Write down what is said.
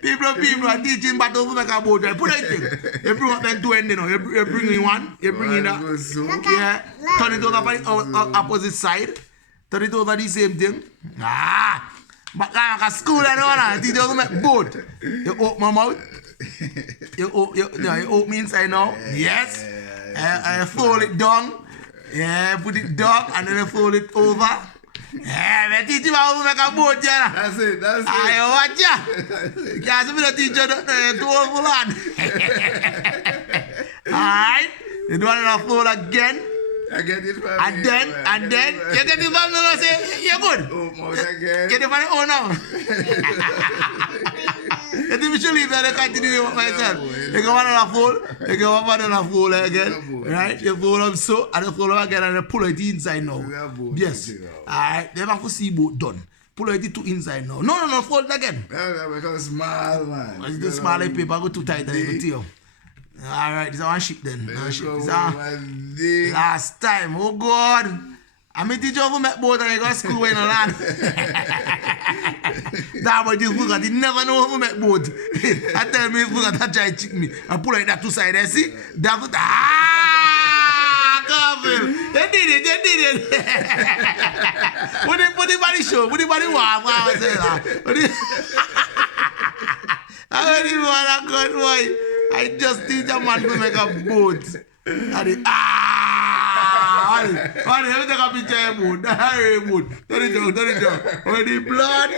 People are teaching battle to make a boat. Put it in. You bring up them two ends, you know. You bring in one. You bring in that. Yeah. Turn it over on the opposite side. Turn it over the same thing. But like a school and all that. Teach you to make boat. You open my mouth. You open inside now. Yes. You fold it down. Yeah, put it down and then you fold it over. Yeah, I teach you how to make a boat, yeah. That's it. I watch ya. Can't be the teacher to overland. Alright. You do another fold again. I get it from and then you get it from me, say, you're good. Get it from the owner. You think we should leave that and continue with myself. You go another fold again. Right? You fold up so, and you fold up again and you pull it inside now. Yes. Alright, they have to see boat done. Pull it to inside now. No, fold it again. Because small, man. It's too small like paper, go too tight and you tear. Alright, this is one ship then. Last time, oh God. I mean, teach you how to make boat and you go to school in the land. That boy just forgot, he never know how to make boat. I tell me, he forgot to try to cheat me. I pull it that two sides, see? That's Careful. You did it. Put it by the show, put it by the wall. I don't even want a good boy. I just teach a man to make a boat. And let me take a picture of a boat. Turn it down. When the blood